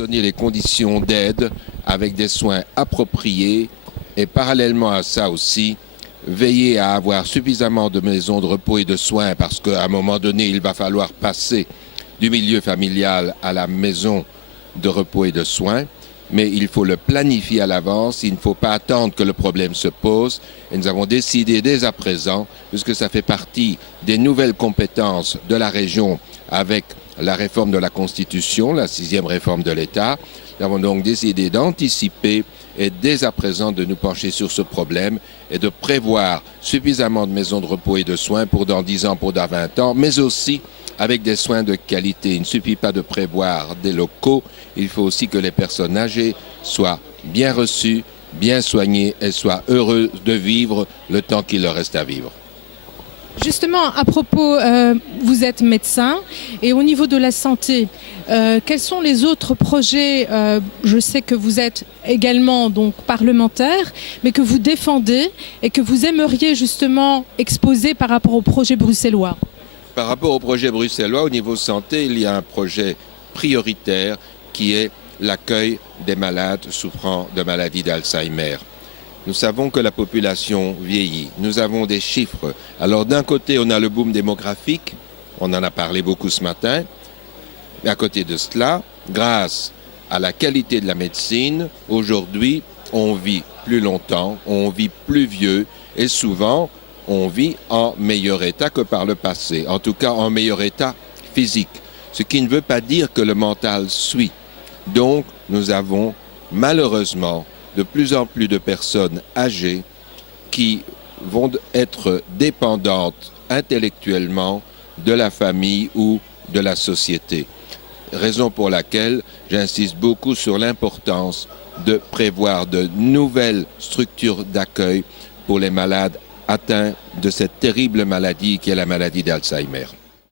donner les conditions d'aide avec des soins appropriés et parallèlement à ça aussi, veiller à avoir suffisamment de maisons de repos et de soins parce qu'à un moment donné, il va falloir passer du milieu familial à la maison de repos et de soins. Mais il faut le planifier à l'avance, il ne faut pas attendre que le problème se pose. Et nous avons décidé dès à présent, puisque ça fait partie des nouvelles compétences de la région avec la réforme de la Constitution, la 6e réforme de l'État, nous avons donc décidé d'anticiper et dès à présent de nous pencher sur ce problème et de prévoir suffisamment de maisons de repos et de soins pour dans 10 ans, pour dans 20 ans, mais aussi avec des soins de qualité. Il ne suffit pas de prévoir des locaux, il faut aussi que les personnes âgées soient bien reçues, bien soignées et soient heureuses de vivre le temps qu'il leur reste à vivre. Justement, à propos, vous êtes médecin et au niveau de la santé, quels sont les autres projets je sais que vous êtes également donc parlementaire, mais que vous défendez et que vous aimeriez justement exposer par rapport au projet bruxellois. Par rapport au projet bruxellois, au niveau santé, il y a un projet prioritaire qui est l'accueil des malades souffrant de maladies d'Alzheimer. Nous savons que la population vieillit. Nous avons des chiffres. Alors d'un côté, on a le boom démographique. On en a parlé beaucoup ce matin. Mais à côté de cela, grâce à la qualité de la médecine, aujourd'hui, on vit plus longtemps, on vit plus vieux et souvent, on vit en meilleur état que par le passé. En tout cas, en meilleur état physique. Ce qui ne veut pas dire que le mental suit. Donc, nous avons malheureusement de plus en plus de personnes âgées qui vont être dépendantes intellectuellement de la famille ou de la société. Raison pour laquelle j'insiste beaucoup sur l'importance de prévoir de nouvelles structures d'accueil pour les malades atteints de cette terrible maladie qui est la maladie d'Alzheimer.